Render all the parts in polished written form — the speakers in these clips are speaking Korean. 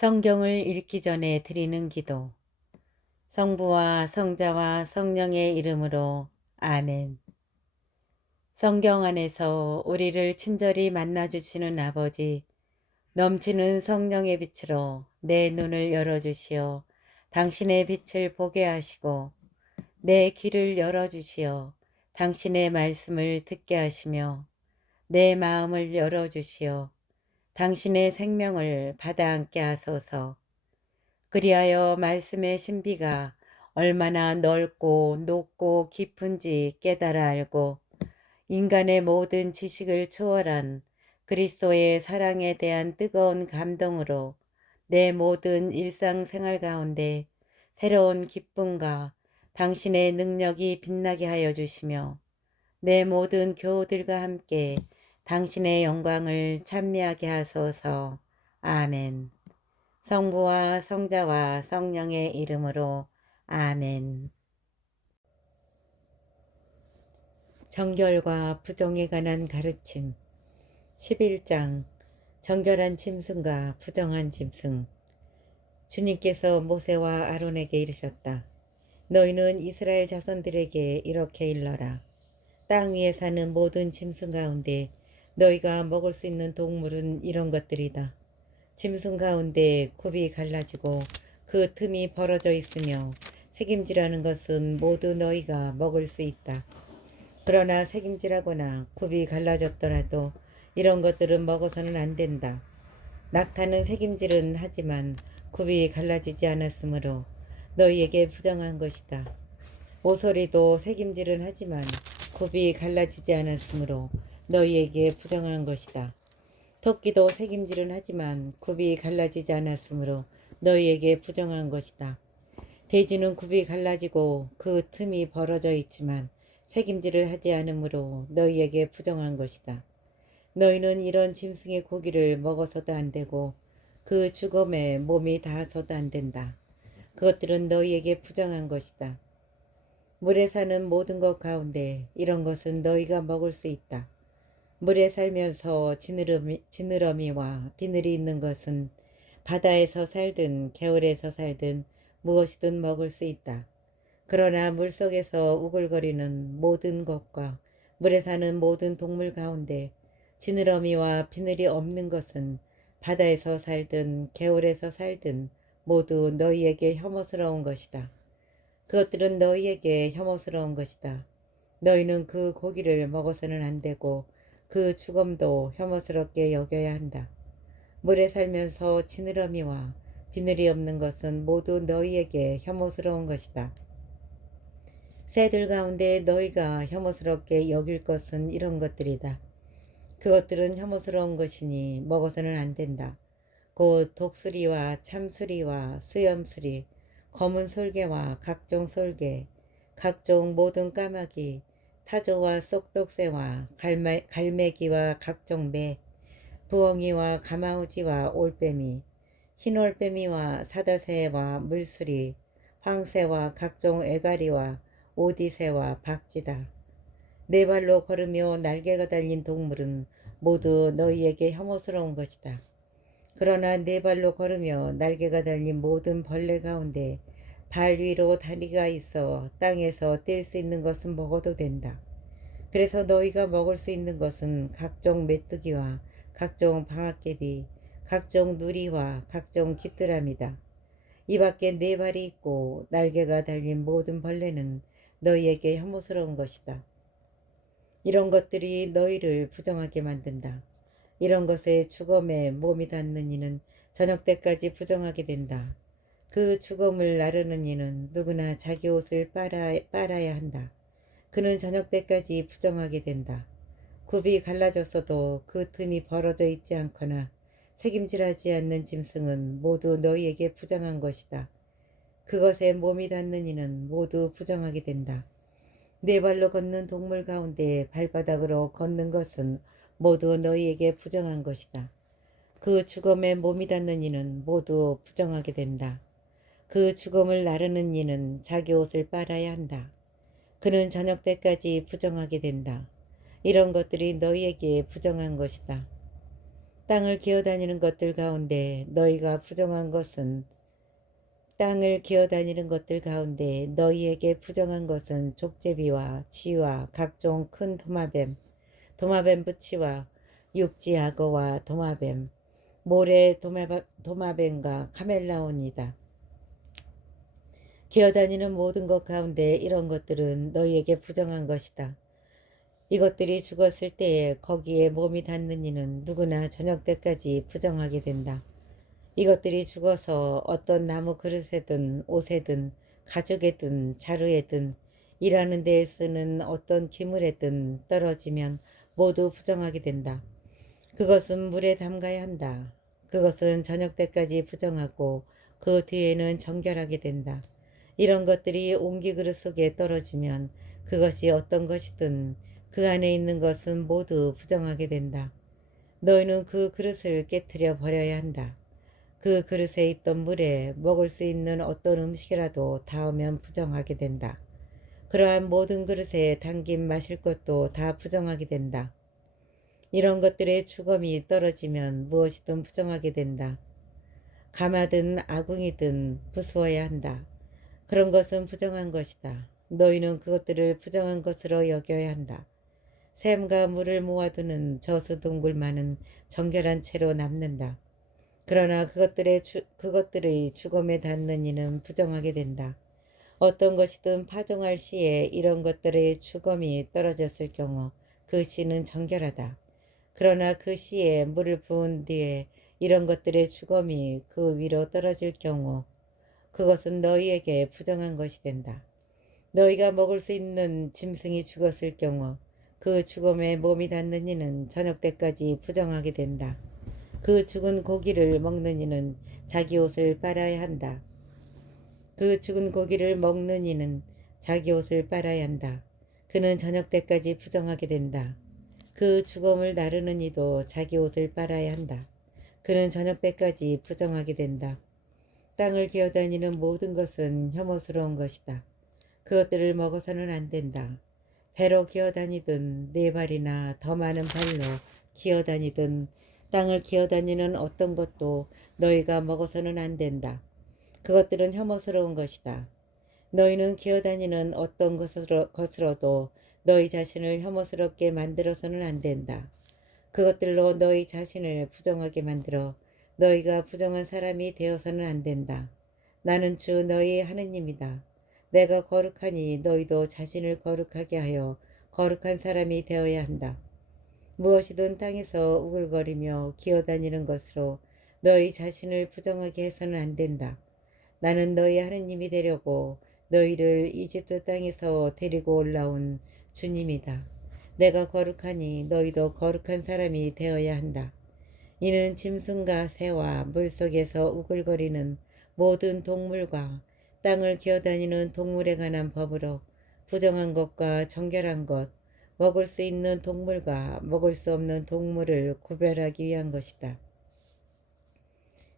성경을 읽기 전에 드리는 기도. 성부와 성자와 성령의 이름으로 아멘. 성경 안에서 우리를 친절히 만나주시는 아버지, 넘치는 성령의 빛으로 내 눈을 열어주시어 당신의 빛을 보게 하시고, 내 귀를 열어주시어 당신의 말씀을 듣게 하시며, 내 마음을 열어주시어 당신의 생명을 받아 안게 하소서. 그리하여 말씀의 신비가 얼마나 넓고 높고 깊은지 깨달아 알고 인간의 모든 지식을 초월한 그리스도의 사랑에 대한 뜨거운 감동으로 내 모든 일상생활 가운데 새로운 기쁨과 당신의 능력이 빛나게 하여 주시며, 내 모든 교우들과 함께 당신의 영광을 찬미하게 하소서. 아멘. 성부와 성자와 성령의 이름으로 아멘. 정결과 부정에 관한 가르침 11장. 정결한 짐승과 부정한 짐승. 주님께서 모세와 아론에게 이르셨다. 너희는 이스라엘 자손들에게 이렇게 일러라. 땅 위에 사는 모든 짐승 가운데 너희가 먹을 수 있는 동물은 이런 것들이다. 짐승 가운데 굽이 갈라지고 그 틈이 벌어져 있으며 새김질하는 것은 모두 너희가 먹을 수 있다. 그러나 새김질하거나 굽이 갈라졌더라도 이런 것들은 먹어서는 안 된다. 낙타는 새김질은 하지만 굽이 갈라지지 않았으므로 너희에게 부정한 것이다. 오소리도 새김질은 하지만 굽이 갈라지지 않았으므로 너희에게 부정한 것이다. 토끼도 새김질은 하지만 굽이 갈라지지 않았으므로 너희에게 부정한 것이다. 돼지는 굽이 갈라지고 그 틈이 벌어져 있지만 새김질을 하지 않으므로 너희에게 부정한 것이다. 너희는 이런 짐승의 고기를 먹어서도 안 되고 그 죽음에 몸이 닿아서도 안 된다. 그것들은 너희에게 부정한 것이다. 물에 사는 모든 것 가운데 이런 것은 너희가 먹을 수 있다. 물에 살면서 지느러미와 비늘이 있는 것은 바다에서 살든 개울에서 살든 무엇이든 먹을 수 있다. 그러나 물속에서 우글거리는 모든 것과 물에 사는 모든 동물 가운데 지느러미와 비늘이 없는 것은 바다에서 살든 개울에서 살든 모두 너희에게 혐오스러운 것이다. 그것들은 너희에게 혐오스러운 것이다. 너희는 그 고기를 먹어서는 안 되고 그 죽음도 혐오스럽게 여겨야 한다. 물에 살면서 지느러미와 비늘이 없는 것은 모두 너희에게 혐오스러운 것이다. 새들 가운데 너희가 혐오스럽게 여길 것은 이런 것들이다. 그것들은 혐오스러운 것이니 먹어서는 안 된다. 곧 독수리와 참수리와 수염수리, 검은 솔개와 각종 솔개, 각종 모든 까마귀, 타조와 쏙독새와 갈매기와 각종 매, 부엉이와 가마우지와 올빼미, 흰올빼미와 사다새와 물수리, 황새와 각종 애가리와 오디새와 박쥐다. 네 발로 걸으며 날개가 달린 동물은 모두 너희에게 혐오스러운 것이다. 그러나 네 발로 걸으며 날개가 달린 모든 벌레 가운데 발 위로 다리가 있어 땅에서 뛸 수 있는 것은 먹어도 된다. 그래서 너희가 먹을 수 있는 것은 각종 메뚜기와 각종 방앗개비, 각종 누리와 각종 귀뚜라미다. 이 밖에 네 발이 있고 날개가 달린 모든 벌레는 너희에게 혐오스러운 것이다. 이런 것들이 너희를 부정하게 만든다. 이런 것에 죽음에 몸이 닿는 이는 저녁 때까지 부정하게 된다. 그 죽음을 나르는 이는 누구나 자기 옷을 빨아야 한다. 그는 저녁 때까지 부정하게 된다. 굽이 갈라졌어도 그 틈이 벌어져 있지 않거나 새김질하지 않는 짐승은 모두 너희에게 부정한 것이다. 그것에 몸이 닿는 이는 모두 부정하게 된다. 네 발로 걷는 동물 가운데 발바닥으로 걷는 것은 모두 너희에게 부정한 것이다. 그 죽음에 몸이 닿는 이는 모두 부정하게 된다. 그 죽음을 나르는 이는 자기 옷을 빨아야 한다. 그는 저녁 때까지 부정하게 된다. 이런 것들이 너희에게 부정한 것이다. 땅을 기어다니는 것들 가운데 너희가 부정한 것은 땅을 기어다니는 것들 가운데 너희에게 부정한 것은 족제비와 쥐와 각종 큰 도마뱀, 도마뱀 부치와 육지 악어와 도마뱀, 모래 도마뱀과 카멜라온이다. 기어다니는 모든 것 가운데 이런 것들은 너희에게 부정한 것이다. 이것들이 죽었을 때에 거기에 몸이 닿는 이는 누구나 저녁 때까지 부정하게 된다. 이것들이 죽어서 어떤 나무 그릇에든 옷에든 가죽에든 자루에든 일하는 데에 쓰는 어떤 기물에든 떨어지면 모두 부정하게 된다. 그것은 물에 담가야 한다. 그것은 저녁 때까지 부정하고 그 뒤에는 정결하게 된다. 이런 것들이 옹기 그릇 속에 떨어지면 그것이 어떤 것이든 그 안에 있는 것은 모두 부정하게 된다. 너희는 그 그릇을 깨트려 버려야 한다. 그 그릇에 있던 물에 먹을 수 있는 어떤 음식이라도 닿으면 부정하게 된다. 그러한 모든 그릇에 담긴 마실 것도 다 부정하게 된다. 이런 것들의 주검이 떨어지면 무엇이든 부정하게 된다. 가마든 아궁이든 부수어야 한다. 그런 것은 부정한 것이다. 너희는 그것들을 부정한 것으로 여겨야 한다. 샘과 물을 모아두는 저수동굴만은 정결한 채로 남는다. 그러나 그것들의 죽음에 닿는 이는 부정하게 된다. 어떤 것이든 파종할 시에 이런 것들의 죽음이 떨어졌을 경우 그 씨는 정결하다. 그러나 그 씨에 물을 부은 뒤에 이런 것들의 죽음이 그 위로 떨어질 경우 그것은 너희에게 부정한 것이 된다. 너희가 먹을 수 있는 짐승이 죽었을 경우 그 죽음에 몸이 닿는 이는 저녁 때까지 부정하게 된다. 그 죽은 고기를 먹는 이는 자기 옷을 빨아야 한다. 그 죽은 고기를 먹는 이는 자기 옷을 빨아야 한다. 그는 저녁 때까지 부정하게 된다. 그 죽음을 나르는 이도 자기 옷을 빨아야 한다. 그는 저녁 때까지 부정하게 된다. 땅을 기어다니는 모든 것은 혐오스러운 것이다. 그것들을 먹어서는 안 된다. 배로 기어다니든 네 발이나 더 많은 발로 기어다니든 땅을 기어다니는 어떤 것도 너희가 먹어서는 안 된다. 그것들은 혐오스러운 것이다. 너희는 기어다니는 어떤 것으로도 너희 자신을 혐오스럽게 만들어서는 안 된다. 그것들로 너희 자신을 부정하게 만들어 너희가 부정한 사람이 되어서는 안 된다. 나는 주 너희 하느님이다. 내가 거룩하니 너희도 자신을 거룩하게 하여 거룩한 사람이 되어야 한다. 무엇이든 땅에서 우글거리며 기어다니는 것으로 너희 자신을 부정하게 해서는 안 된다. 나는 너희 하느님이 되려고 너희를 이집트 땅에서 데리고 올라온 주님이다. 내가 거룩하니 너희도 거룩한 사람이 되어야 한다. 이는 짐승과 새와 물속에서 우글거리는 모든 동물과 땅을 기어다니는 동물에 관한 법으로 부정한 것과 정결한 것, 먹을 수 있는 동물과 먹을 수 없는 동물을 구별하기 위한 것이다.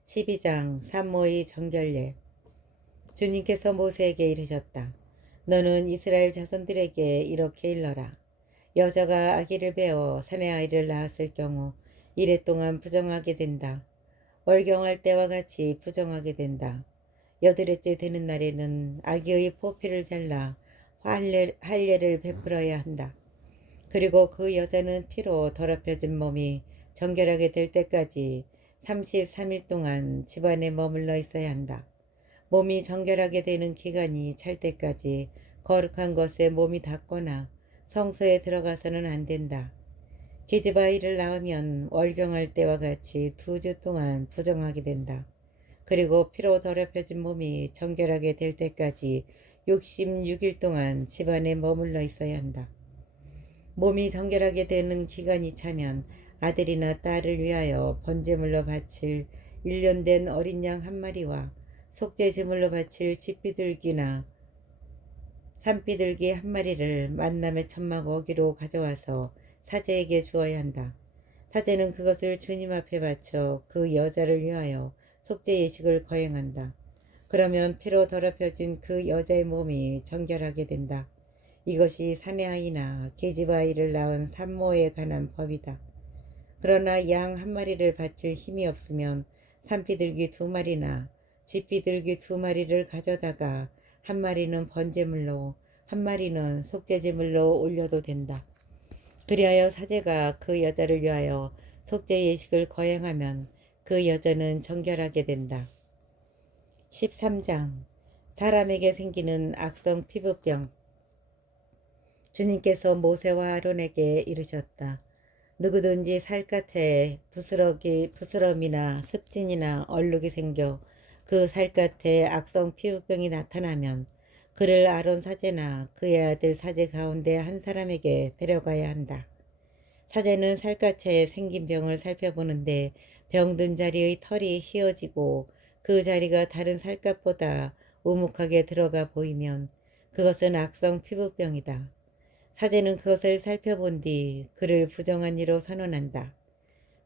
12장 산모의 정결례. 주님께서 모세에게 이르셨다. 너는 이스라엘 자손들에게 이렇게 일러라. 여자가 아기를 베어 사내 아이를 낳았을 경우 이래 동안 부정하게 된다. 월경할 때와 같이 부정하게 된다. 여드레째 되는 날에는 아기의 포피를 잘라 할례를 베풀어야 한다. 그리고 그 여자는 피로 더럽혀진 몸이 정결하게 될 때까지 33일 동안 집안에 머물러 있어야 한다. 몸이 정결하게 되는 기간이 찰 때까지 거룩한 것에 몸이 닿거나 성소에 들어가서는 안 된다. 계집아이를 낳으면 월경할 때와 같이 2주 동안 부정하게 된다. 그리고 피로 더럽혀진 몸이 정결하게 될 때까지 66일 동안 집안에 머물러 있어야 한다. 몸이 정결하게 되는 기간이 차면 아들이나 딸을 위하여 번제물로 바칠 1년 된 어린 양 한 마리와 속죄제물로 바칠 집비둘기나 산비둘기 한 마리를 만남의 천막 어기로 가져와서 사제에게 주어야 한다. 사제는 그것을 주님 앞에 바쳐 그 여자를 위하여 속죄 예식을 거행한다. 그러면 피로 더럽혀진 그 여자의 몸이 정결하게 된다. 이것이 사내 아이나 계집 아이를 낳은 산모에 관한 법이다. 그러나 양 한 마리를 바칠 힘이 없으면 산비둘기 2마리나 집비둘기 2마리를 가져다가 한 마리는 번제물로 한 마리는 속죄제물로 올려도 된다. 그리하여 사제가 그 여자를 위하여 속죄 예식을 거행하면 그 여자는 정결하게 된다. 13장 사람에게 생기는 악성 피부병. 주님께서 모세와 아론에게 이르셨다. 누구든지 살갗에 부스럼이나 습진이나 얼룩이 생겨 그 살갗에 악성 피부병이 나타나면 그를 아론 사제나 그의 아들 사제 가운데 한 사람에게 데려가야 한다. 사제는 살갗에 생긴 병을 살펴보는데 병든 자리의 털이 휘어지고 그 자리가 다른 살갗보다 우묵하게 들어가 보이면 그것은 악성 피부병이다. 사제는 그것을 살펴본 뒤 그를 부정한 이로 선언한다.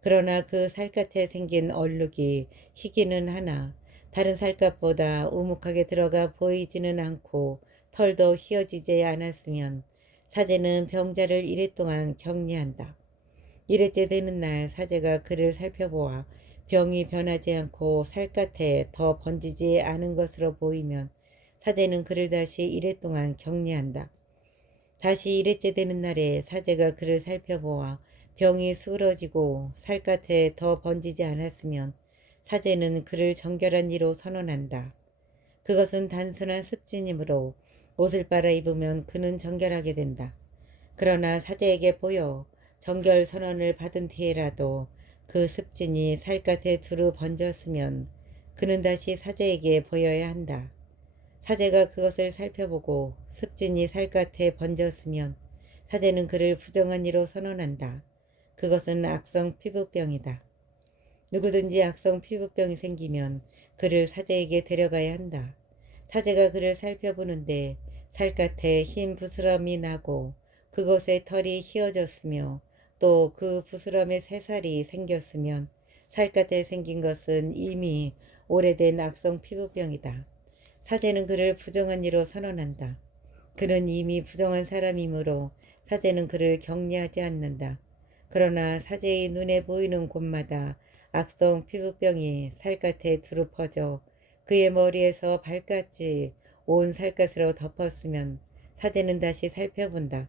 그러나 그 살갗에 생긴 얼룩이 희기는 하나 다른 살갗보다 우묵하게 들어가 보이지는 않고 털도 휘어지지 않았으면 사제는 병자를 이래 동안 격리한다. 이래째 되는 날 사제가 그를 살펴보아 병이 변하지 않고 살갗에 더 번지지 않은 것으로 보이면 사제는 그를 다시 이래 동안 격리한다. 다시 이래째 되는 날에 사제가 그를 살펴보아 병이 수그러지고 살갗에 더 번지지 않았으면 사제는 그를 정결한 이로 선언한다. 그것은 단순한 습진이므로 옷을 빨아 입으면 그는 정결하게 된다. 그러나 사제에게 보여 정결 선언을 받은 뒤에라도 그 습진이 살갗에 두루 번졌으면 그는 다시 사제에게 보여야 한다. 사제가 그것을 살펴보고 습진이 살갗에 번졌으면 사제는 그를 부정한 이로 선언한다. 그것은 악성 피부병이다. 누구든지 악성 피부병이 생기면 그를 사제에게 데려가야 한다. 사제가 그를 살펴보는데 살갗에 흰 부스럼이 나고 그곳에 털이 휘어졌으며 또 그 부스럼에 새살이 생겼으면 살갗에 생긴 것은 이미 오래된 악성 피부병이다. 사제는 그를 부정한 이로 선언한다. 그는 이미 부정한 사람이므로 사제는 그를 격리하지 않는다. 그러나 사제의 눈에 보이는 곳마다 악성 피부병이 살갗에 두루 퍼져 그의 머리에서 발까지 온 살갗으로 덮었으면 사제는 다시 살펴본다.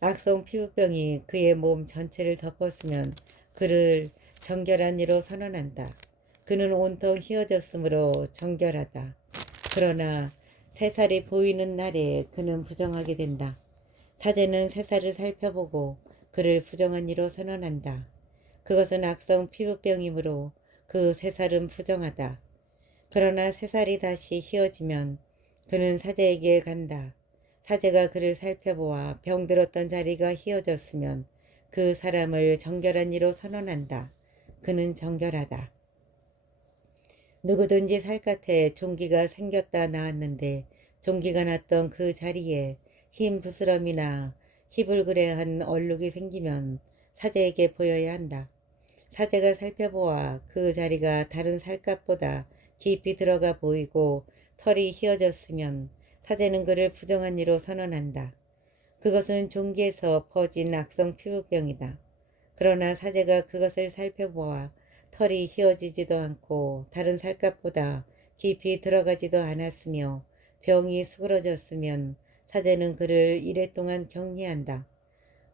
악성 피부병이 그의 몸 전체를 덮었으면 그를 정결한 이로 선언한다. 그는 온통 휘어졌으므로 정결하다. 그러나 새살이 보이는 날에 그는 부정하게 된다. 사제는 새살을 살펴보고 그를 부정한 이로 선언한다. 그것은 악성 피부병이므로 그 새살은 부정하다. 그러나 새살이 다시 휘어지면 그는 사제에게 간다. 사제가 그를 살펴보아 병들었던 자리가 휘어졌으면 그 사람을 정결한 이로 선언한다. 그는 정결하다. 누구든지 살갗에 종기가 생겼다 나았는데 종기가 났던 그 자리에 흰 부스럼이나 희불그레한 얼룩이 생기면 사제에게 보여야 한다. 사제가 살펴보아 그 자리가 다른 살갗보다 깊이 들어가 보이고 털이 휘어졌으면 사제는 그를 부정한 이로 선언한다. 그것은 종기에서 퍼진 악성 피부병이다. 그러나 사제가 그것을 살펴보아 털이 휘어지지도 않고 다른 살갗보다 깊이 들어가지도 않았으며 병이 수그러졌으면 사제는 그를 이래 동안 격리한다.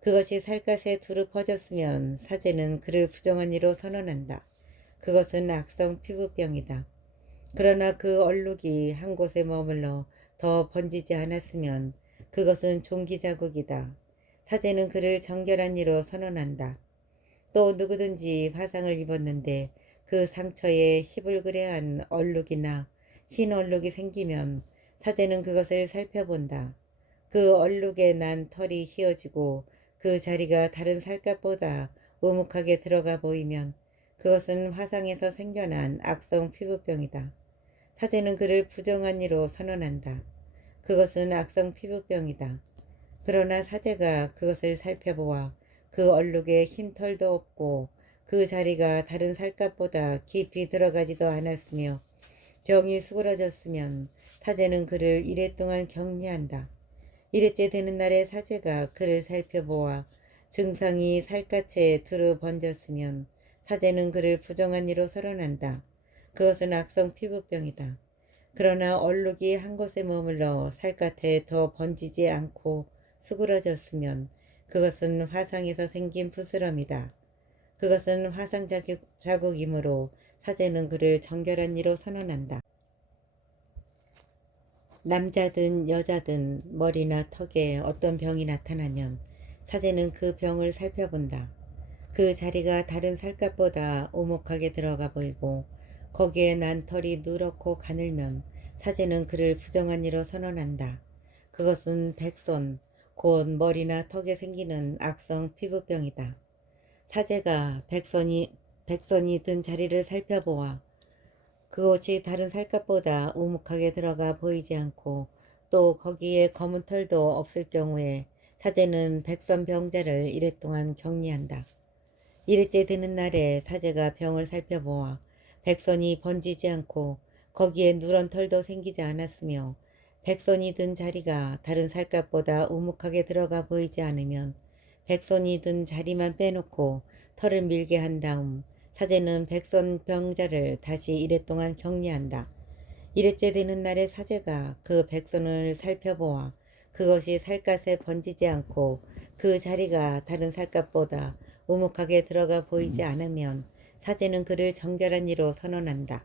그것이 살갗에 두루 퍼졌으면 사제는 그를 부정한 이로 선언한다. 그것은 악성 피부병이다. 그러나 그 얼룩이 한 곳에 머물러 더 번지지 않았으면 그것은 종기 자국이다. 사제는 그를 정결한 이로 선언한다. 또 누구든지 화상을 입었는데 그 상처에 희불그레한 얼룩이나 흰 얼룩이 생기면 사제는 그것을 살펴본다. 그 얼룩에 난 털이 휘어지고 그 자리가 다른 살갗보다 우묵하게 들어가 보이면 그것은 화상에서 생겨난 악성 피부병이다. 사제는 그를 부정한 이로 선언한다. 그것은 악성 피부병이다. 그러나 사제가 그것을 살펴보아 그 얼룩에 흰 털도 없고 그 자리가 다른 살갗보다 깊이 들어가지도 않았으며 병이 수그러졌으면 사제는 그를 이래 동안 격리한다. 이래째 되는 날에 사제가 그를 살펴보아 증상이 살갗에 두루 번졌으면 사제는 그를 부정한 이로 설언한다. 그것은 악성 피부병이다. 그러나 얼룩이 한 곳에 머물러 살갗에 더 번지지 않고 수그러졌으면 그것은 화상에서 생긴 부스럼이다. 그것은 화상 자국이므로 사제는 그를 정결한 이로 선언한다. 남자든 여자든 머리나 턱에 어떤 병이 나타나면 사제는 그 병을 살펴본다. 그 자리가 다른 살갗보다 오목하게 들어가 보이고 거기에 난 털이 누렇고 가늘면 사제는 그를 부정한 이로 선언한다. 그것은 백손, 곧 머리나 턱에 생기는 악성 피부병이다. 사제가 백선이 든 자리를 살펴보아 그곳이 다른 살갗보다 우묵하게 들어가 보이지 않고 또 거기에 검은 털도 없을 경우에 사제는 백선병자를 이랫동안 격리한다. 이틀째 되는 날에 사제가 병을 살펴보아 백선이 번지지 않고 거기에 누런 털도 생기지 않았으며 백선이 든 자리가 다른 살갗보다 우묵하게 들어가 보이지 않으면 백선이 든 자리만 빼놓고 털을 밀게 한 다음 사제는 백선병자를 다시 이랫동안 격리한다. 이틀째 되는 날에 사제가 그 백선을 살펴보아 그것이 살갗에 번지지 않고 그 자리가 다른 살갗보다 우묵하게 들어가 보이지 않으면 사제는 그를 정결한 이로 선언한다.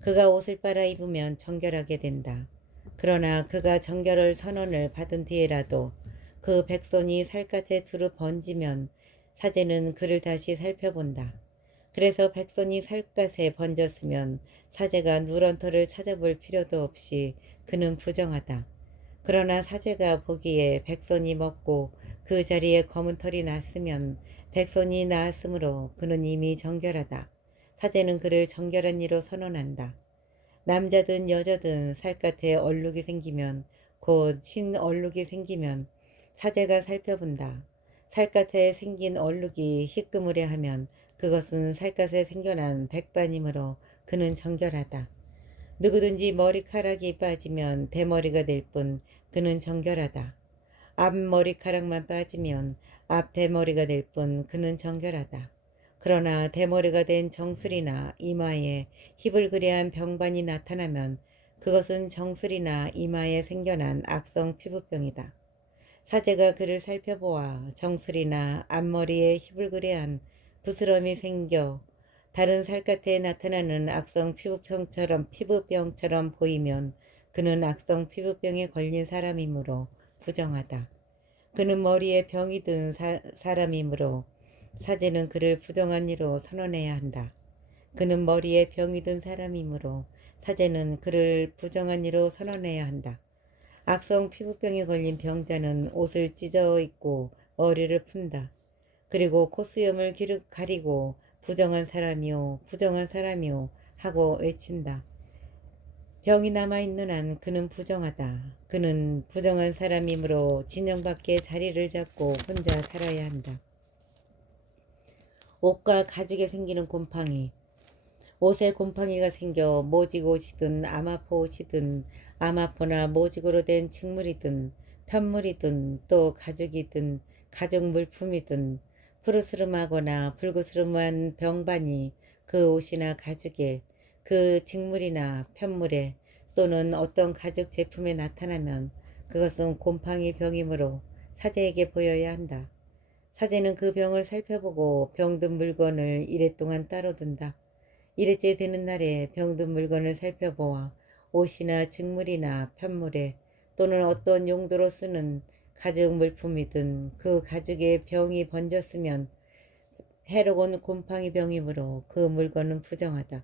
그가 옷을 빨아 입으면 정결하게 된다. 그러나 그가 정결을 선언을 받은 뒤에라도 그 백손이 살갗에 두루 번지면 사제는 그를 다시 살펴본다. 그래서 백손이 살갗에 번졌으면 사제가 누런 털을 찾아볼 필요도 없이 그는 부정하다. 그러나 사제가 보기에 백손이 먹고 그 자리에 검은 털이 났으면 백손이 나았으므로 그는 이미 정결하다. 사제는 그를 정결한 이로 선언한다. 남자든 여자든 살갗에 얼룩이 생기면 곧 흰 얼룩이 생기면 사제가 살펴본다. 살갗에 생긴 얼룩이 희끄무레 하면 그것은 살갗에 생겨난 백반이므로 그는 정결하다. 누구든지 머리카락이 빠지면 대머리가 될 뿐 그는 정결하다. 앞머리카락만 빠지면 앞대머리가 될 뿐 그는 정결하다. 그러나 대머리가 된 정수리나 이마에 희불그레한 병반이 나타나면 그것은 정수리나 이마에 생겨난 악성 피부병이다. 사제가 그를 살펴보아 정수리나 앞머리에 희불그레한 부스럼이 생겨 다른 살갗에 나타나는 악성 피부병처럼 보이면 그는 악성 피부병에 걸린 사람이므로 부정하다. 그는 머리에 병이 든 사람이므로 사제는 그를 부정한 이로 선언해야 한다. 그는 머리에 병이 든 사람이므로 사제는 그를 부정한 이로 선언해야 한다. 악성 피부병에 걸린 병자는 옷을 찢어 입고 머리를 푼다. 그리고 콧수염을 가리고 부정한 사람이요 부정한 사람이요 하고 외친다. 병이 남아있는 한 그는 부정하다. 그는 부정한 사람이므로 진영 밖에 자리를 잡고 혼자 살아야 한다. 옷과 가죽에 생기는 곰팡이. 옷에 곰팡이가 생겨 모직 옷이든 아마포 옷이든 아마포나 모직으로 된 직물이든 편물이든 또 가죽이든 가죽 물품이든 푸르스름하거나 불그스름한 병반이 그 옷이나 가죽에 그 직물이나 편물에 또는 어떤 가죽 제품에 나타나면 그것은 곰팡이 병이므로 사제에게 보여야 한다. 사제는 그 병을 살펴보고 병든 물건을 이랫동안 따로 둔다. 이틀째 되는 날에 병든 물건을 살펴보아 옷이나 직물이나 편물에 또는 어떤 용도로 쓰는 가죽 물품이든 그 가죽에 병이 번졌으면 해로운 곰팡이 병이므로 그 물건은 부정하다.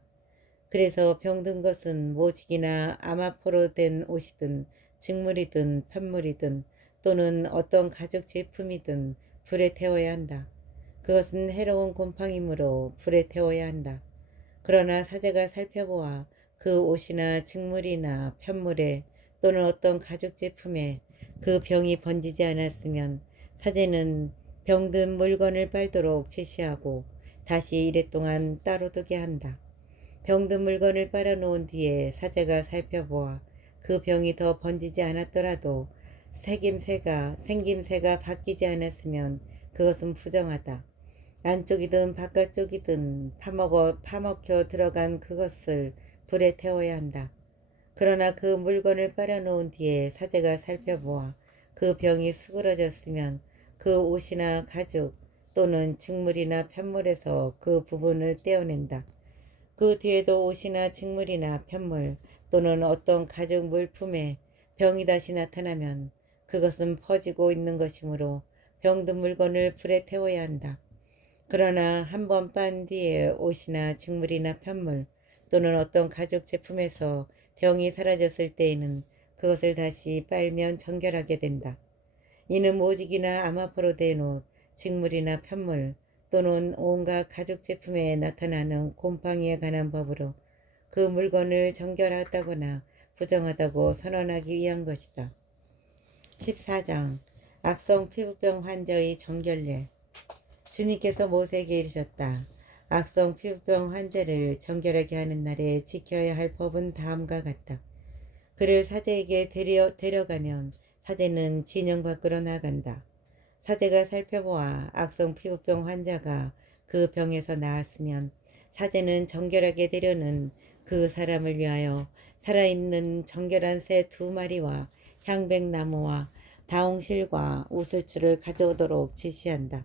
그래서 병든 것은 모직이나 아마포로 된 옷이든 직물이든 편물이든 또는 어떤 가죽 제품이든 불에 태워야 한다. 그것은 해로운 곰팡이므로 불에 태워야 한다. 그러나 사제가 살펴보아 그 옷이나 직물이나 편물에 또는 어떤 가죽 제품에 그 병이 번지지 않았으면 사제는 병든 물건을 빨도록 제시하고 다시 이랫동안 따로 두게 한다. 병든 물건을 빨아놓은 뒤에 사제가 살펴보아 그 병이 더 번지지 않았더라도 생김새가 바뀌지 않았으면 그것은 부정하다. 안쪽이든 바깥쪽이든 파먹혀 들어간 그것을 불에 태워야 한다. 그러나 그 물건을 빨아놓은 뒤에 사제가 살펴보아 그 병이 수그러졌으면 그 옷이나 가죽 또는 직물이나 편물에서 그 부분을 떼어낸다. 그 뒤에도 옷이나 직물이나 편물 또는 어떤 가죽 물품에 병이 다시 나타나면 그것은 퍼지고 있는 것이므로 병든 물건을 불에 태워야 한다. 그러나 한 번 빤 뒤에 옷이나 직물이나 편물 또는 어떤 가죽 제품에서 병이 사라졌을 때에는 그것을 다시 빨면 정결하게 된다. 이는 모직이나 암화포로 된 옷, 직물이나 편물 또는 온갖 가죽 제품에 나타나는 곰팡이에 관한 법으로 그 물건을 정결하다거나 부정하다고 선언하기 위한 것이다. 14장 악성 피부병 환자의 정결례. 주님께서 모세에게 이르셨다. 악성 피부병 환자를 정결하게 하는 날에 지켜야 할 법은 다음과 같다. 그를 사제에게 데려가면 사제는 진영 밖으로 나간다. 사제가 살펴보아 악성 피부병 환자가 그 병에서 나았으면 사제는 정결하게 되려는 그 사람을 위하여 살아있는 정결한 새 2마리와 향백나무와 다홍실과 우슬추를 가져오도록 지시한다.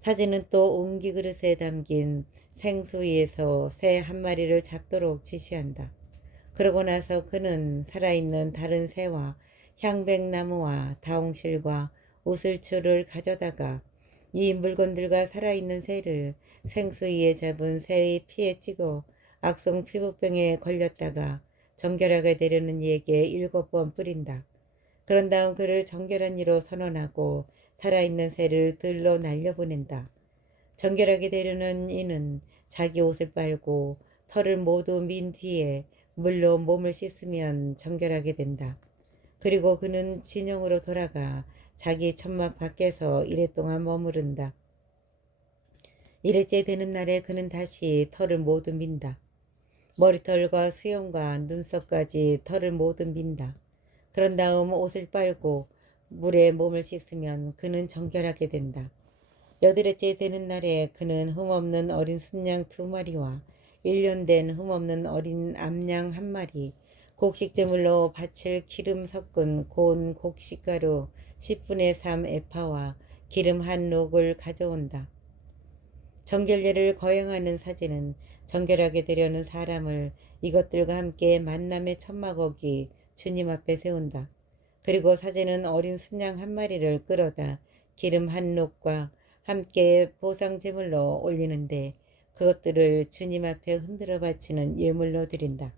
사제는 또 옹기 그릇에 담긴 생수 위에서 새 1마리를 잡도록 지시한다. 그러고 나서 그는 살아있는 다른 새와 향백나무와 다홍실과 우슬추를 가져다가 이 물건들과 살아있는 새를 생수 위에 잡은 새의 피에 찍어 악성 피부병에 걸렸다가 정결하게 되려는 이에게 7번 뿌린다. 그런 다음 그를 정결한 이로 선언하고 살아있는 새를 들로 날려보낸다. 정결하게 되려는 이는 자기 옷을 빨고 털을 모두 민 뒤에 물로 몸을 씻으면 정결하게 된다. 그리고 그는 진영으로 돌아가 자기 천막 밖에서 이랫동안 머무른다. 이래째 되는 날에 그는 다시 털을 모두 민다. 머리털과 수염과 눈썹까지 털을 모두 민다. 그런 다음 옷을 빨고 물에 몸을 씻으면 그는 정결하게 된다. 8일째 되는 날에 그는 흠없는 어린 순양 2마리와 1년 된 흠없는 어린 암양 1마리, 곡식제물로 바칠 기름 섞은 고운 곡식가루 10분의 3 에파와 기름 한 녹을 가져온다. 정결례를 거행하는 사제는 정결하게 되려는 사람을 이것들과 함께 만남의 천막어기 주님 앞에 세운다. 그리고 사제는 어린 순양 1마리를 끌어다 기름 한 녹과 함께 보상제물로 올리는데 그것들을 주님 앞에 흔들어 바치는 예물로 드린다.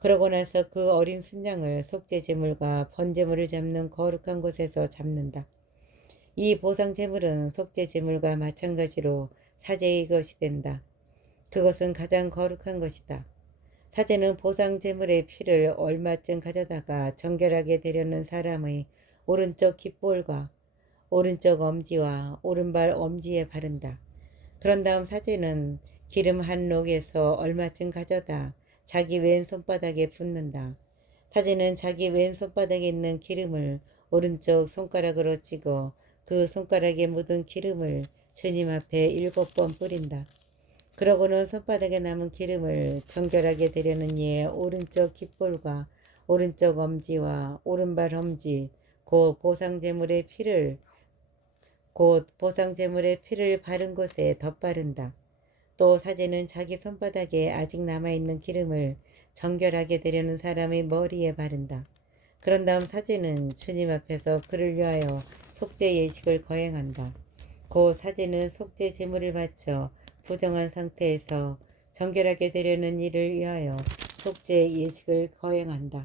그러고 나서 그 어린 순양을 속죄제물과 번제물을 잡는 거룩한 곳에서 잡는다. 이 보상제물은 속죄제물과 마찬가지로 사제의 것이 된다. 그것은 가장 거룩한 것이다. 사제는 보상제물의 피를 얼마쯤 가져다가 정결하게 되려는 사람의 오른쪽 깃볼과 오른쪽 엄지와 오른발 엄지에 바른다. 그런 다음 사제는 기름 한 녹에서 얼마쯤 가져다 자기 왼 손바닥에 붓는다. 사제는 자기 왼 손바닥에 있는 기름을 오른쪽 손가락으로 찍어 그 손가락에 묻은 기름을 주님 앞에 7번 뿌린다. 그러고는 손바닥에 남은 기름을 정결하게 되려는 이의 오른쪽 깃볼과 오른쪽 엄지와 오른발 엄지 곧 보상제물의 피를 바른 곳에 덧바른다. 또 사제는 자기 손바닥에 아직 남아있는 기름을 정결하게 되려는 사람의 머리에 바른다. 그런 다음 사제는 주님 앞에서 그를 위하여 속죄 예식을 거행한다. 곧 사제는 속죄 제물을 바쳐 부정한 상태에서 정결하게 되려는 이를 위하여 속죄 예식을 거행한다.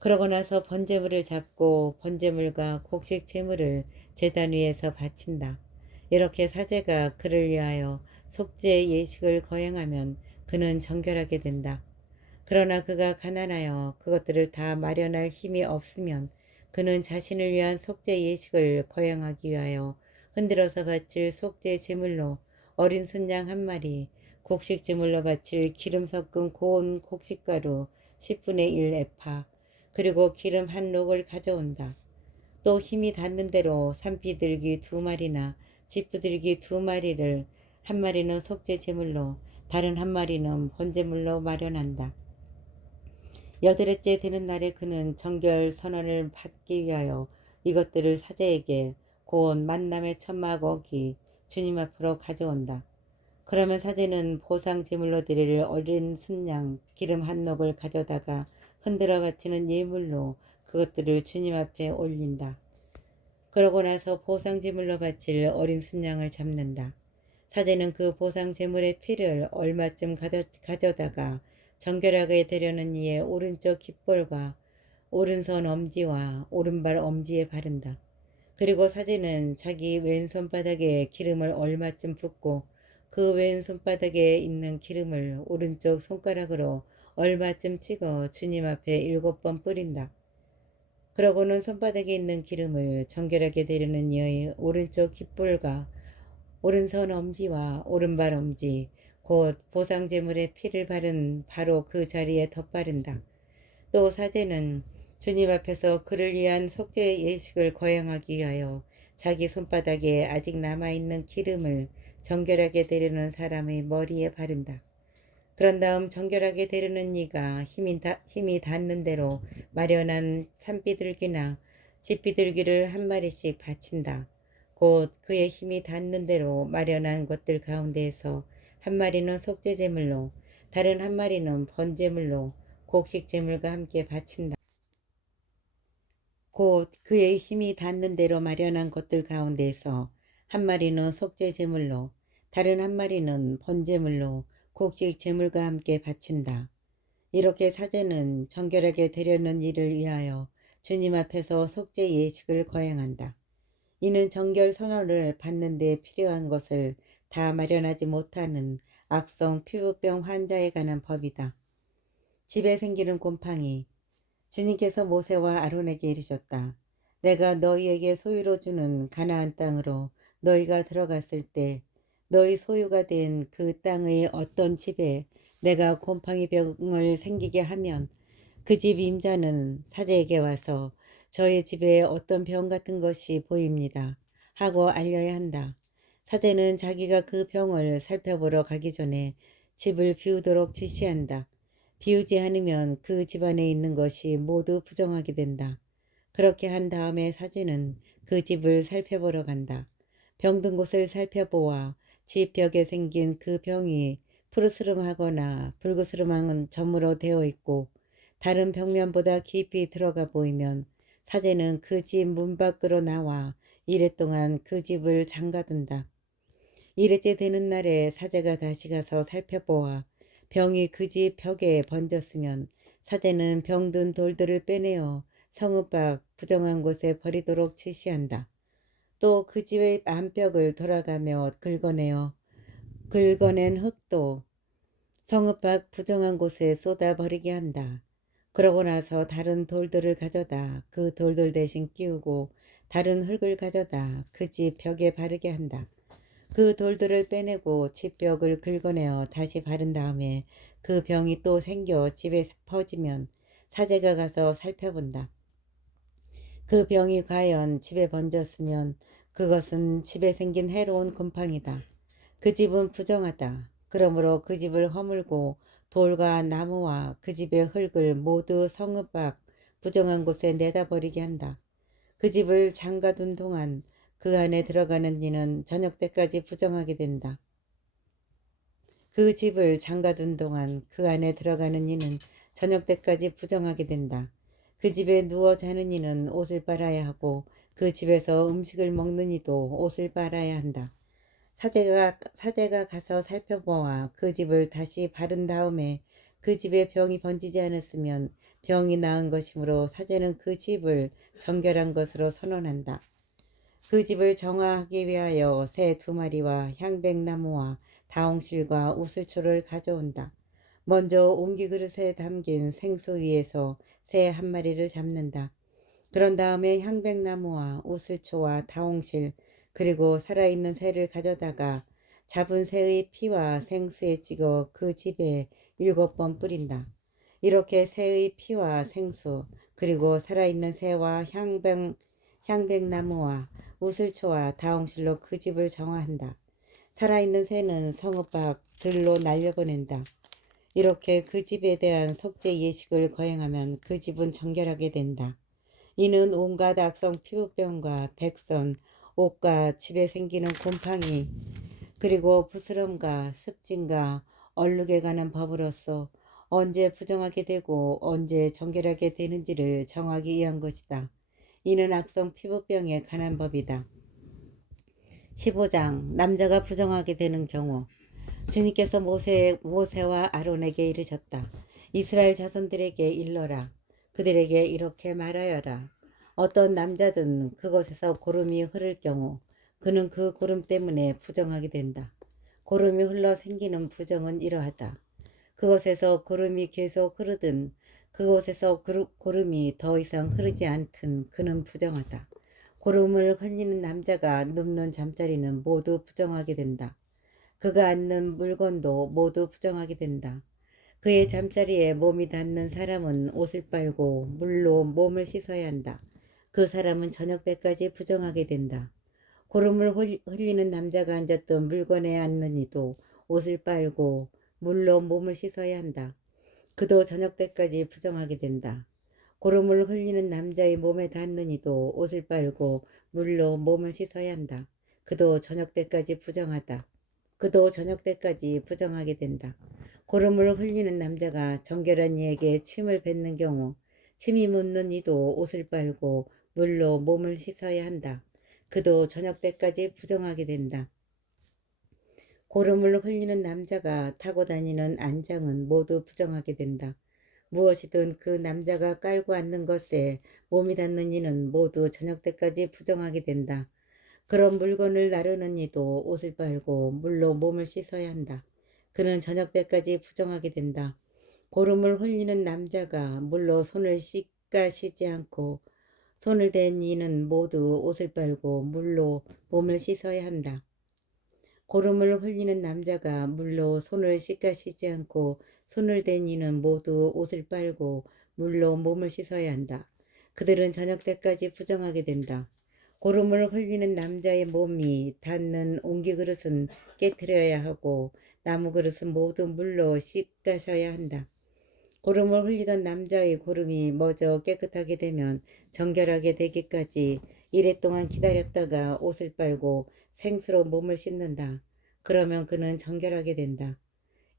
그러고 나서 번제물을 잡고 번제물과 곡식 제물을 제단 위에서 바친다. 이렇게 사제가 그를 위하여 속죄 예식을 거행하면 그는 정결하게 된다. 그러나 그가 가난하여 그것들을 다 마련할 힘이 없으면 그는 자신을 위한 속죄 예식을 거행하기 위하여 흔들어서 바칠 속죄 제물로 어린 순양 1마리, 곡식 제물로 바칠 기름 섞은 고운 곡식가루 10분의 1 에파, 그리고 기름 한 녹을 가져온다. 또 힘이 닿는 대로 산비둘기 2마리나 쥐비둘기 2마리를 한 마리는 속죄 제물로 다른 한 마리는 번제물로 마련한다. 여드레째 되는 날에 그는 정결 선언을 받기 위하여 이것들을 사제에게 곧 만남의 천막 어기 주님 앞으로 가져온다. 그러면 사제는 보상 제물로 드릴 어린 순양 기름 한 녹을 가져다가 흔들어 바치는 예물로 그것들을 주님 앞에 올린다. 그러고 나서 보상 제물로 바칠 어린 순양을 잡는다. 사제는 그 보상 제물의 피를 얼마쯤 가져다가 정결하게 되려는 이의 오른쪽 깃볼과 오른손 엄지와 오른발 엄지에 바른다. 그리고 사제는 자기 왼손바닥에 기름을 얼마쯤 붓고 그 왼손바닥에 있는 기름을 오른쪽 손가락으로 얼마쯤 찍어 주님 앞에 7번 뿌린다. 그러고는 손바닥에 있는 기름을 정결하게 되려는 이의 오른쪽 깃볼과 오른손 엄지와 오른발 엄지 곧 보상제물의 피를 바른 바로 그 자리에 덧바른다. 또 사제는 주님 앞에서 그를 위한 속죄 예식을 거행하기 위하여 자기 손바닥에 아직 남아있는 기름을 정결하게 되려는 사람의 머리에 바른다. 그런 다음 정결하게 되려는 이가 힘이 닿는 대로 마련한 산비둘기나 쥐비둘기를 한 마리씩 바친다. 곧 그의 힘이 닿는 대로 마련한 것들 가운데에서 한 마리는 속죄제물로 다른 한 마리는 번제물로 곡식제물과 함께 바친다. 곧 그의 힘이 닿는 대로 마련한 것들 가운데에서 한 마리는 속죄제물로 다른 한 마리는 번제물로 곡식제물과 함께 바친다. 이렇게 사제는 정결하게 되려는 일을 위하여 주님 앞에서 속죄 예식을 거행한다. 이는 정결 선언을 받는 데 필요한 것을 다 마련하지 못하는 악성 피부병 환자에 관한 법이다. 집에 생기는 곰팡이. 주님께서 모세와 아론에게 이르셨다. 내가 너희에게 소유로 주는 가나안 땅으로 너희가 들어갔을 때 너희 소유가 된 그 땅의 어떤 집에 내가 곰팡이 병을 생기게 하면 그 집 임자는 사제에게 와서 저의 집에 어떤 병 같은 것이 보입니다 하고 알려야 한다. 사제는 자기가 그 병을 살펴보러 가기 전에 집을 비우도록 지시한다. 비우지 않으면 그 집안에 있는 것이 모두 부정하게 된다. 그렇게 한 다음에 사제는 그 집을 살펴보러 간다. 병든 곳을 살펴보아 집 벽에 생긴 그 병이 푸르스름하거나 붉으스름한 점으로 되어 있고 다른 벽면보다 깊이 들어가 보이면 사제는 그 집 문 밖으로 나와 이래 동안 그 집을 잠가둔다. 이래째 되는 날에 사제가 다시 가서 살펴보아 병이 그 집 벽에 번졌으면 사제는 병든 돌들을 빼내어 성읍 밖 부정한 곳에 버리도록 지시한다. 또 그 집의 안벽을 돌아가며 긁어낸 흙도 성읍 밖 부정한 곳에 쏟아 버리게 한다. 그러고 나서 다른 돌들을 가져다 그 돌들 대신 끼우고 다른 흙을 가져다 그 집 벽에 바르게 한다. 그 돌들을 빼내고 집벽을 긁어내어 다시 바른 다음에 그 병이 또 생겨 집에 퍼지면 사제가 가서 살펴본다. 그 병이 과연 집에 번졌으면 그것은 집에 생긴 해로운 곰팡이다. 그 집은 부정하다. 그러므로 그 집을 허물고 돌과 나무와 그 집의 흙을 모두 성읍 밖 부정한 곳에 내다버리게 한다. 그 집을 잠가둔 동안 그 안에 들어가는 이는 저녁 때까지 부정하게 된다. 그 집을 잠가둔 동안 그 안에 들어가는 이는 저녁 때까지 부정하게 된다. 그 집에 누워 자는 이는 옷을 빨아야 하고 그 집에서 음식을 먹는 이도 옷을 빨아야 한다. 사제가 가서 살펴보아 그 집을 다시 바른 다음에 그 집에 병이 번지지 않았으면 병이 나은 것이므로 사제는 그 집을 정결한 것으로 선언한다. 그 집을 정화하기 위하여 새 2마리와 향백나무와 다홍실과 우슬초를 가져온다. 먼저 옹기 그릇에 담긴 생수 위에서 새 1마리를 잡는다. 그런 다음에 향백나무와 우슬초와 다홍실 그리고 살아있는 새를 가져다가 잡은 새의 피와 생수에 찍어 그 집에 7번 뿌린다. 이렇게 새의 피와 생수 그리고 살아있는 새와 향백나무와 우슬초와 다홍실로 그 집을 정화한다. 살아있는 새는 성읍 밖 들로 날려보낸다. 이렇게 그 집에 대한 속죄 예식을 거행하면 그 집은 정결하게 된다. 이는 온갖 악성 피부병과 백선, 옷과 집에 생기는 곰팡이, 그리고 부스럼과 습진과 얼룩에 관한 법으로서 언제 부정하게 되고 언제 정결하게 되는지를 정하기 위한 것이다. 이는 악성 피부병에 관한 법이다. 15장 남자가 부정하게 되는 경우. 주님께서 모세와 아론에게 이르셨다. 이스라엘 자손들에게 일러라. 그들에게 이렇게 말하여라. 어떤 남자든 그곳에서 고름이 흐를 경우 그는 그 고름 때문에 부정하게 된다. 고름이 흘러 생기는 부정은 이러하다. 그곳에서 고름이 계속 흐르든 그곳에서 고름이 더 이상 흐르지 않든 그는 부정하다. 고름을 흘리는 남자가 눕는 잠자리는 모두 부정하게 된다. 그가 앉는 물건도 모두 부정하게 된다. 그의 잠자리에 몸이 닿는 사람은 옷을 빨고 물로 몸을 씻어야 한다. 그 사람은 저녁 때까지 부정하게 된다. 고름을 흘리는 남자가 앉았던 물건에 앉는 이도 옷을 빨고 물로 몸을 씻어야 한다. 그도 저녁 때까지 부정하게 된다. 고름을 흘리는 남자의 몸에 닿는 이도 옷을 빨고 물로 몸을 씻어야 한다. 그도 저녁 때까지 부정하다. 그도 저녁 때까지 부정하게 된다. 고름을 흘리는 남자가 정결한 이에게 침을 뱉는 경우 침이 묻는 이도 옷을 빨고 물로 몸을 씻어야 한다. 그도 저녁 때까지 부정하게 된다. 고름을 흘리는 남자가 타고 다니는 안장은 모두 부정하게 된다. 무엇이든 그 남자가 깔고 앉는 것에 몸이 닿는 이는 모두 저녁 때까지 부정하게 된다. 그런 물건을 나르는 이도 옷을 빨고 물로 몸을 씻어야 한다. 그는 저녁 때까지 부정하게 된다. 고름을 흘리는 남자가 물로 손을 씻지 않고 손을 댄 이는 모두 옷을 빨고 물로 몸을 씻어야 한다. 고름을 흘리는 남자가 물로 손을 씻지 않고 손을 댄 이는 모두 옷을 빨고 물로 몸을 씻어야 한다. 그들은 저녁 때까지 부정하게 된다. 고름을 흘리는 남자의 몸이 닿는 옹기그릇은 깨트려야 하고 나무 그릇은 모두 물로 씻가셔야 한다. 고름을 흘리던 남자의 고름이 멎어 깨끗하게 되면 정결하게 되기까지 이래 동안 기다렸다가 옷을 빨고 생수로 몸을 씻는다. 그러면 그는 정결하게 된다.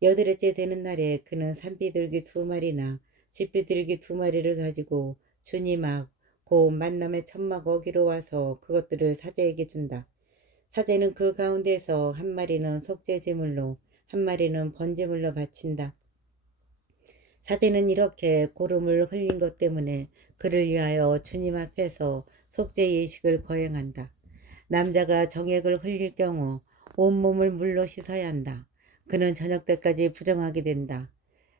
여드레째 되는 날에 그는 산비둘기 2마리나 집비둘기 2마리를 가지고 주님 앞 곧 만남의 천막 어기로 와서 그것들을 사제에게 준다. 사제는 그 가운데서 1마리는 속죄 제물로 1마리는 번제물로 바친다. 사제는 이렇게 고름을 흘린 것 때문에 그를 위하여 주님 앞에서 속죄 예식을 거행한다. 남자가 정액을 흘릴 경우 온몸을 물로 씻어야 한다. 그는 저녁 때까지 부정하게 된다.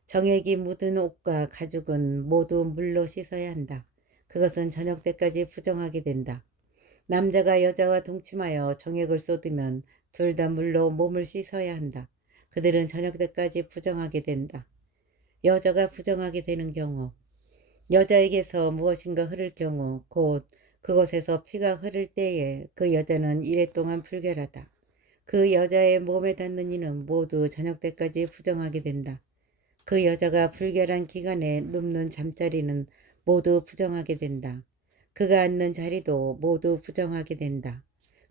정액이 묻은 옷과 가죽은 모두 물로 씻어야 한다. 그것은 저녁 때까지 부정하게 된다. 남자가 여자와 동침하여 정액을 쏟으면 둘 다 물로 몸을 씻어야 한다. 그들은 저녁 때까지 부정하게 된다. 여자가 부정하게 되는 경우, 여자에게서 무엇인가 흐를 경우 곧 그곳에서 피가 흐를 때에 그 여자는 이래 동안 불결하다. 그 여자의 몸에 닿는 이는 모두 저녁 때까지 부정하게 된다. 그 여자가 불결한 기간에 눕는 잠자리는 모두 부정하게 된다. 그가 앉는 자리도 모두 부정하게 된다.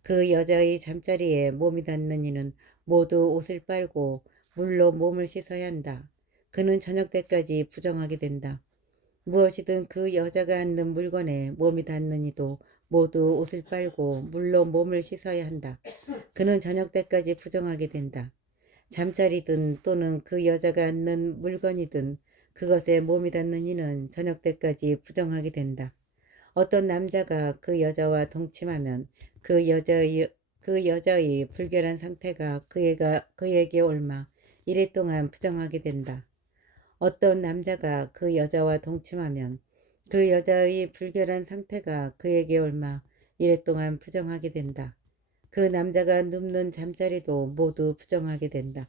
그 여자의 잠자리에 몸이 닿는 이는 모두 옷을 빨고 물로 몸을 씻어야 한다. 그는 저녁 때까지 부정하게 된다. 무엇이든 그 여자가 앉는 물건에 몸이 닿는 이도 모두 옷을 빨고 물로 몸을 씻어야 한다. 그는 저녁 때까지 부정하게 된다. 잠자리든 또는 그 여자가 앉는 물건이든 그것에 몸이 닿는 이는 저녁 때까지 부정하게 된다. 어떤 남자가 그 여자와 동침하면 그 여자의 불결한 상태가 그에게 옮아 이래 동안 부정하게 된다. 어떤 남자가 그 여자와 동침하면 그 여자의 불결한 상태가 그에게 옮아 이래 동안 부정하게 된다. 그 남자가 눕는 잠자리도 모두 부정하게 된다.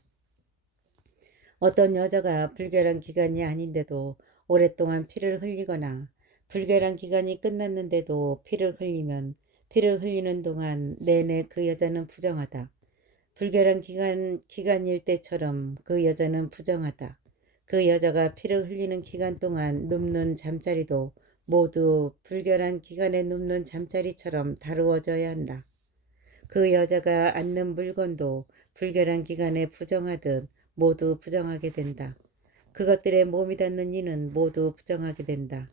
어떤 여자가 불결한 기간이 아닌데도 오랫동안 피를 흘리거나 불결한 기간이 끝났는데도 피를 흘리면 피를 흘리는 동안 내내 그 여자는 부정하다. 불결한 기간일 때처럼 그 여자는 부정하다. 그 여자가 피를 흘리는 기간 동안 눕는 잠자리도 모두 불결한 기간에 눕는 잠자리처럼 다루어져야 한다. 그 여자가 앉는 물건도 불결한 기간에 부정하듯 모두 부정하게 된다. 그것들에 몸이 닿는 이는 모두 부정하게 된다.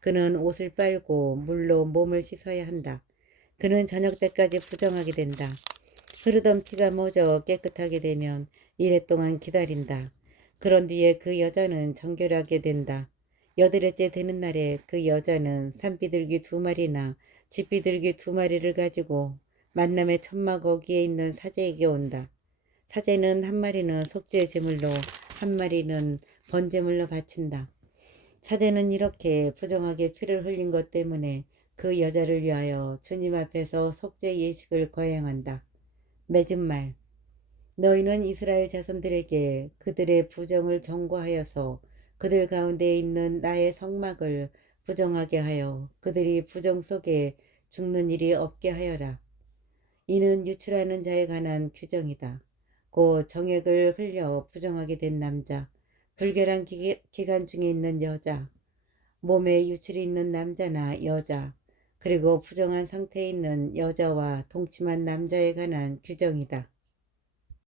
그는 옷을 빨고 물로 몸을 씻어야 한다. 그는 저녁 때까지 부정하게 된다. 흐르던 피가 멎어 깨끗하게 되면 이랫동안 기다린다. 그런 뒤에 그 여자는 정결하게 된다. 여드레째 되는 날에 그 여자는 산비둘기 2마리나 집비둘기 2마리를 가지고 만남의 천막 거기에 있는 사제에게 온다. 사제는 1마리는 속죄 제물로 1마리는 번제물로 바친다. 사제는 이렇게 부정하게 피를 흘린 것 때문에 그 여자를 위하여 주님 앞에서 속죄 예식을 거행한다. 맺은 말. 너희는 이스라엘 자손들에게 그들의 부정을 경고하여서 그들 가운데 있는 나의 성막을 부정하게 하여 그들이 부정 속에 죽는 일이 없게 하여라. 이는 유출하는 자에 관한 규정이다. 곧 정액을 흘려 부정하게 된 남자, 불결한 기간 중에 있는 여자, 몸에 유출이 있는 남자나 여자, 그리고 부정한 상태에 있는 여자와 동침한 남자에 관한 규정이다.